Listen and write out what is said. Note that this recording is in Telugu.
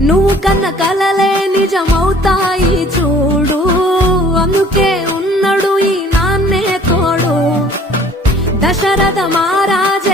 నువ్వు కన్న కలలే నిజమవుతాయి చూడు, అందుకే ఉన్నాడు ఈ నాన్నే తోడు. దశరథ మహారాజే